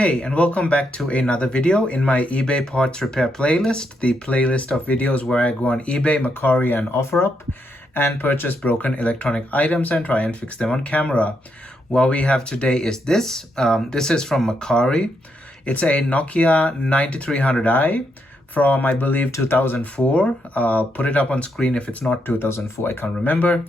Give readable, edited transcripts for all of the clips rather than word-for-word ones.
Hey, and welcome back to another video in my eBay parts repair playlist, the playlist of videos where I go on eBay, Mercari, and OfferUp and purchase broken electronic items and try and fix them on camera. What we have today is this. This is from Mercari. It's a Nokia 9300i from, I believe, 2004. I'll put it up on screen if it's not 2004, I can't remember.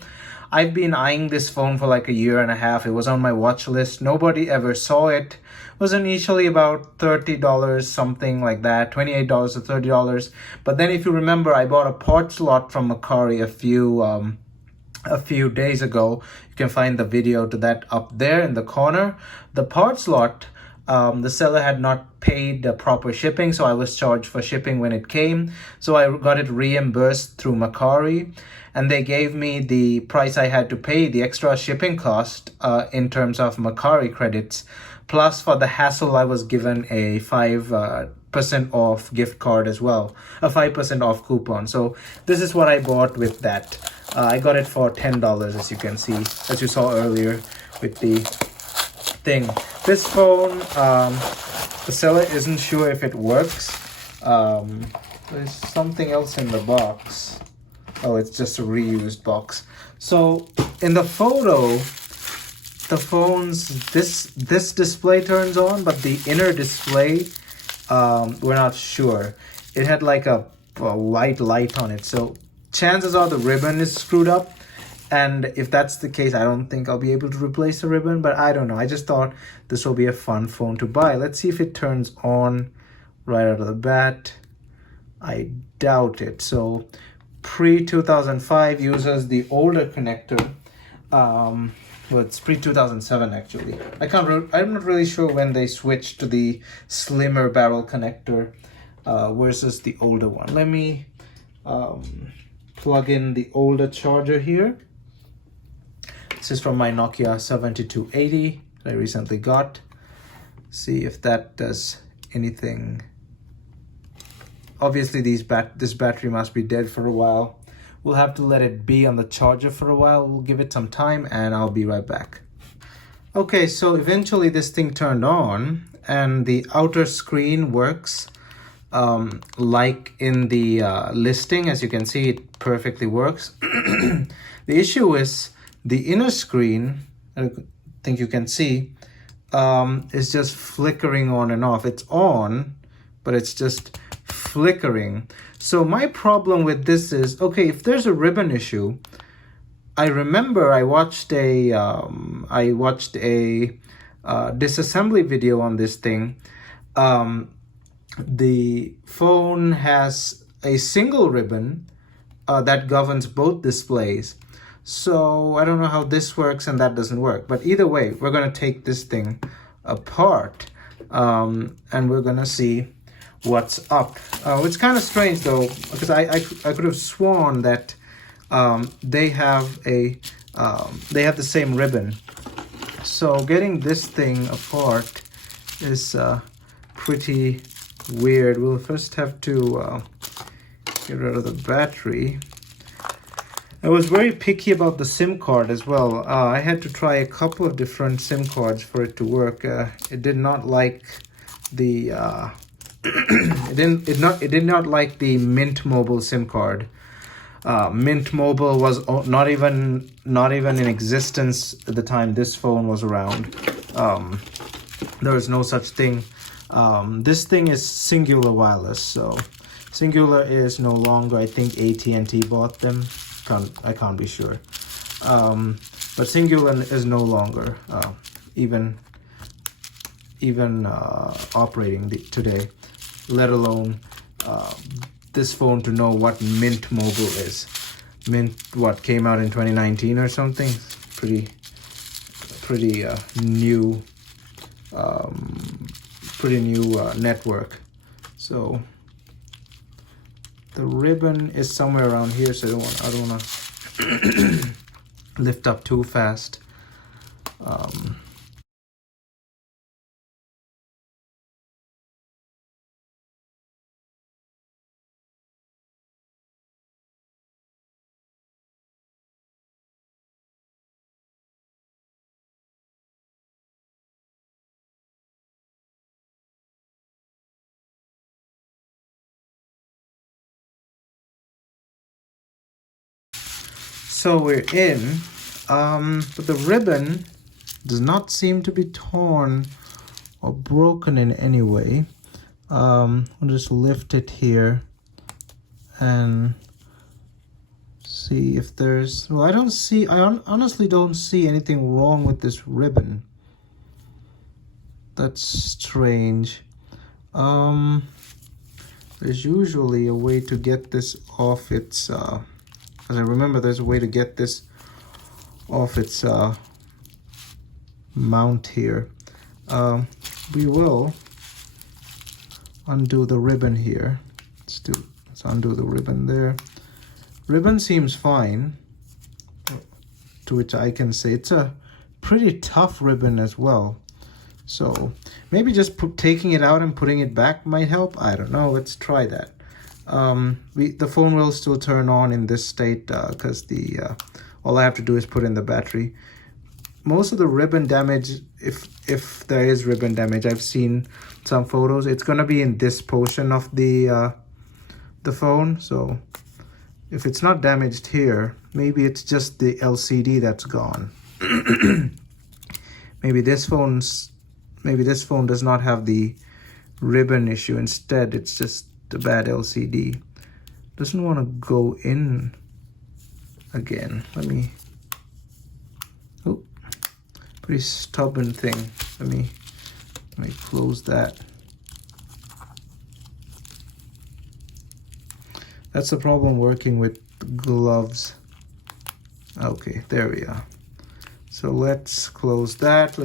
I've been eyeing this phone for like a year and a half. It was on my watch list. Nobody ever saw it. It was initially about $30, something like that, $28 or $30. But then if you remember, I bought a parts lot from Mercari a few days ago. You can find the video to that up there in the corner. The parts lot, the seller had not paid the proper shipping, so I was charged for shipping when it came. So I got it reimbursed through Mercari, and they gave me the price I had to pay, the extra shipping cost in terms of Mercari credits. Plus, for the hassle, I was given a 5% off gift card as well, a 5% off coupon. So this is what I bought with that. I got it for $10, as you can see, as you saw earlier with the thing. This phone, the seller isn't sure if it works. There's something else in the box. Oh, it's just a reused box. So in the photo, the phone's this display turns on, but the inner display, we're not sure. It had like a white light on it, so chances are the ribbon is screwed up. And if that's the case, I don't think I'll be able to replace the ribbon, but I don't know. I just thought this will be a fun phone to buy. Let's see if it turns on right out of the bat. I doubt it. So pre-2005 uses the older connector. Well, it's pre-2007 actually. I'm not really sure when they switched to the slimmer barrel connector versus the older one. Let me plug in the older charger here. This is from my Nokia 7280 that I recently got. See if that does anything. Obviously, this battery must be dead for a while. We'll have to let it be on the charger for a while. We'll give it some time and I'll be right back. Okay, so eventually this thing turned on and the outer screen works like in the listing. As you can see, it perfectly works. The issue is the inner screen, I think you can see, is just flickering on and off. It's on, but it's just flickering. So my problem with this is, okay, if there's a ribbon issue, I remember I watched a disassembly video on this thing. The phone has a single ribbon that governs both displays. So I don't know how this works and that doesn't work. But either way, we're going to take this thing apart and we're going to see what's up. It's kind of strange though, because I could have sworn that they have the same ribbon. So getting this thing apart is pretty weird. We'll first have to get rid of the battery. I was very picky about the SIM card as well. I had to try a couple of different SIM cards for it to work. It did not like the it did not like the Mint Mobile SIM card. Mint Mobile was not even in existence at the time this phone was around. There was no such thing. This thing is Singular Wireless, so Singular is no longer. I think AT&T bought them. I can't be sure. But Singular is no longer even operating today, let alone this phone to know what Mint Mobile is. Mint, what, came out in 2019 or something? Pretty new network. So the ribbon is somewhere around here, so I don't want to lift up too fast. So we're in, but the ribbon does not seem to be torn or broken in any way. I'll just lift it here and see if there's, well, I honestly don't see anything wrong with this ribbon. That's strange. There's usually a way to get this off its, as I remember, there's a way to get this off its mount here. We will undo the ribbon here. Let's undo the ribbon there. Ribbon seems fine, to which I can say it's a pretty tough ribbon as well. So maybe just taking it out and putting it back might help. I don't know. Let's try that. The phone will still turn on in this state because all I have to do is put in the battery. Most of the ribbon damage, if there is ribbon damage, I've seen some photos. It's gonna be in this portion of the phone. So if it's not damaged here, maybe it's just the LCD that's gone. Maybe this phone does not have the ribbon issue. Instead, it's just a bad LCD. Doesn't want to go in again. Let me, oh, pretty stubborn thing. Let me close that. That's the problem working with gloves. Okay, there we are. So let's close that.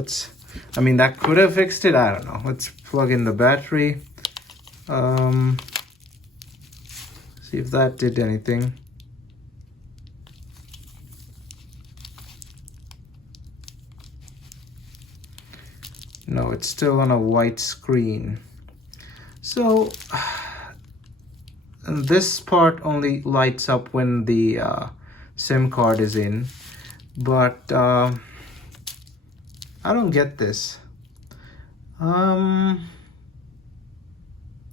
I mean, that could have fixed it. I don't know. Let's plug in the battery. See if that did anything. No, it's still on a white screen. So this part only lights up when the SIM card is in, but I don't get this. I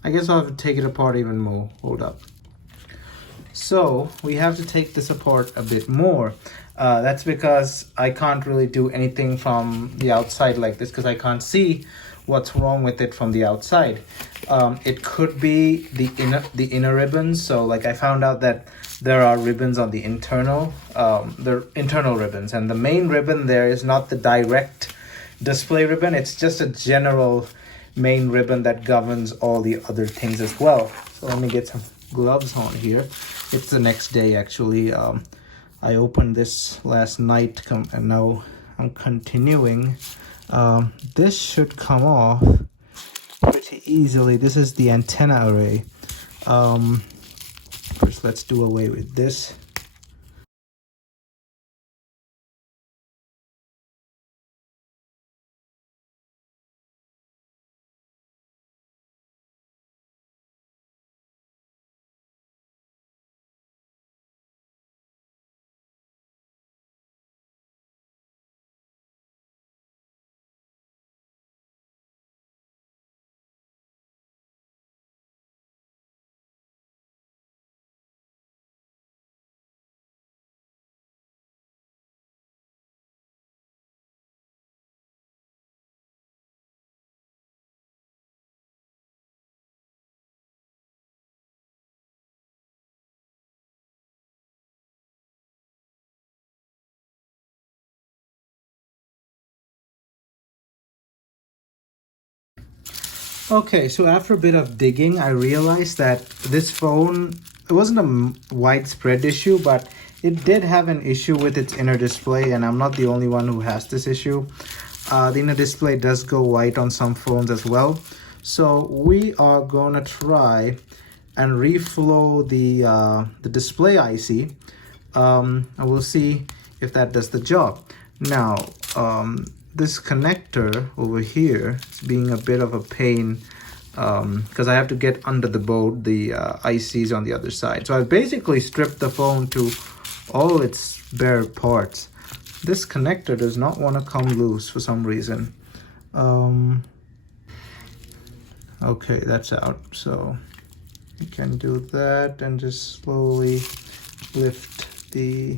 guess I'll have to take it apart even more. Hold up. So we have to take this apart a bit more. That's because I can't really do anything from the outside like this because I can't see what's wrong with it from the outside. It could be the inner ribbons. So like I found out that there are ribbons on the internal ribbons, and the main ribbon there is not the direct display ribbon. It's just a general main ribbon that governs all the other things as well. So let me get some gloves on here. It's the next day actually. I opened this last night and now I'm continuing. This should come off pretty easily. This is the antenna array. First let's do away with this. Okay, so after a bit of digging, I realized that this phone, it wasn't a widespread issue, but it did have an issue with its inner display, and I'm not the only one who has this issue. The inner display does go white on some phones as well. So we are going to try and reflow the display IC, and we'll see if that does the job. Now, this connector over here is being a bit of a pain because I have to get under the board the ICs on the other side. So I've basically stripped the phone to all its bare parts. This connector does not want to come loose for some reason. Okay, that's out. So you can do that and just slowly lift the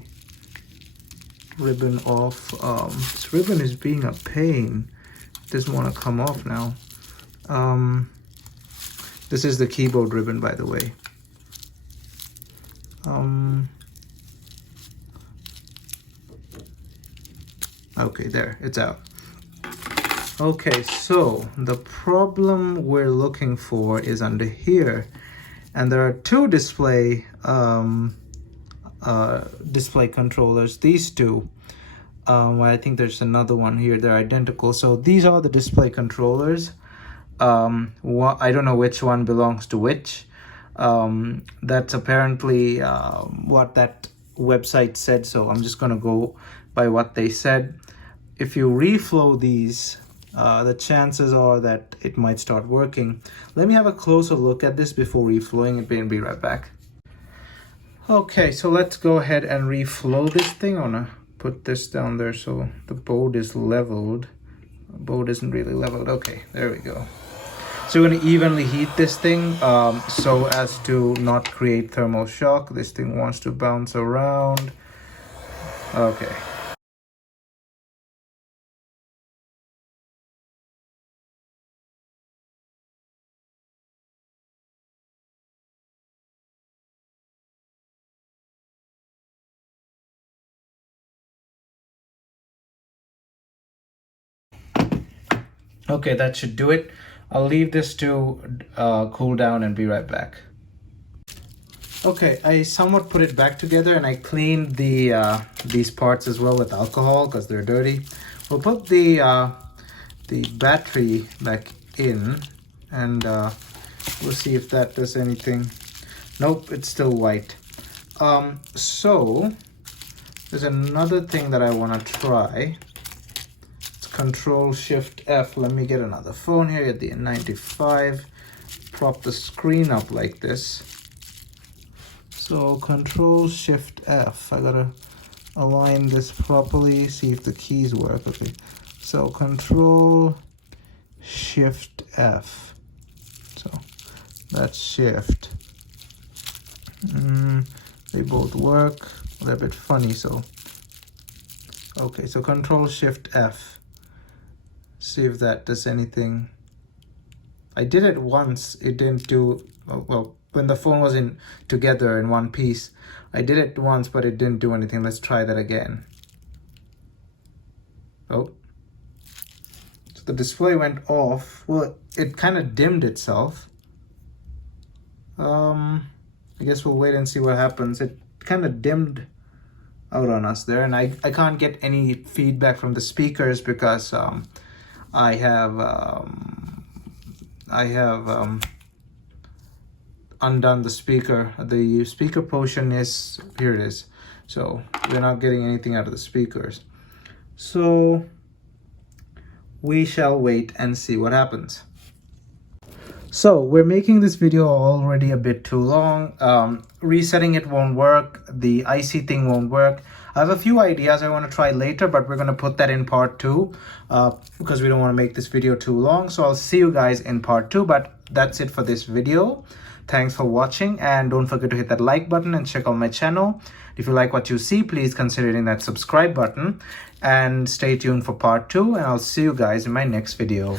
ribbon off. This ribbon is being a pain. It doesn't want to come off now. This is the keyboard ribbon, by the way. Okay, there, it's out. Okay, so the problem we're looking for is under here, and there are two display controllers. These two. I think there's another one here. They're identical. So these are the display controllers. I don't know which one belongs to which. That's apparently what that website said. So I'm just gonna go by what they said. If you reflow these, the chances are that it might start working. Let me have a closer look at this before reflowing it and be right back. Okay, so let's go ahead and reflow this thing. I wanna put this down there so the board is leveled. The board isn't really leveled. Okay, there we go. So we're gonna evenly heat this thing so as to not create thermal shock. This thing wants to bounce around. Okay. Okay, that should do it. I'll leave this to cool down and be right back. Okay, I somewhat put it back together and I cleaned these parts as well with alcohol because they're dirty. We'll put the battery back in and we'll see if that does anything. Nope, it's still white. So there's another thing that I want to try. Control Shift F. Let me get another phone here, get the N95, prop the screen up like this. So Control Shift F. I gotta align this properly, see if the keys work. Okay, so Control Shift F. So that's Shift. They both work. They're a bit funny, so okay, so Control Shift F. See if that does anything. I did it once. It didn't do well when the phone was in together in one piece. I did it once, but it didn't do anything. Let's try that again. Oh, so the display went off. Well, it kind of dimmed itself. I guess we'll wait and see what happens. It kind of dimmed out on us there, and I can't get any feedback from the speakers because I have undone the speaker. The speaker portion is, here it is. So we're not getting anything out of the speakers. So we shall wait and see what happens. So we're making this video already a bit too long. Resetting it won't work. The IC thing won't work. I have a few ideas I want to try later, but we're going to put that in part 2 because we don't want to make this video too long. So I'll see you guys in part 2, but that's it for this video. Thanks for watching, and don't forget to hit that like button and check out my channel. If you like what you see, please consider hitting that subscribe button and stay tuned for part 2, and I'll see you guys in my next video.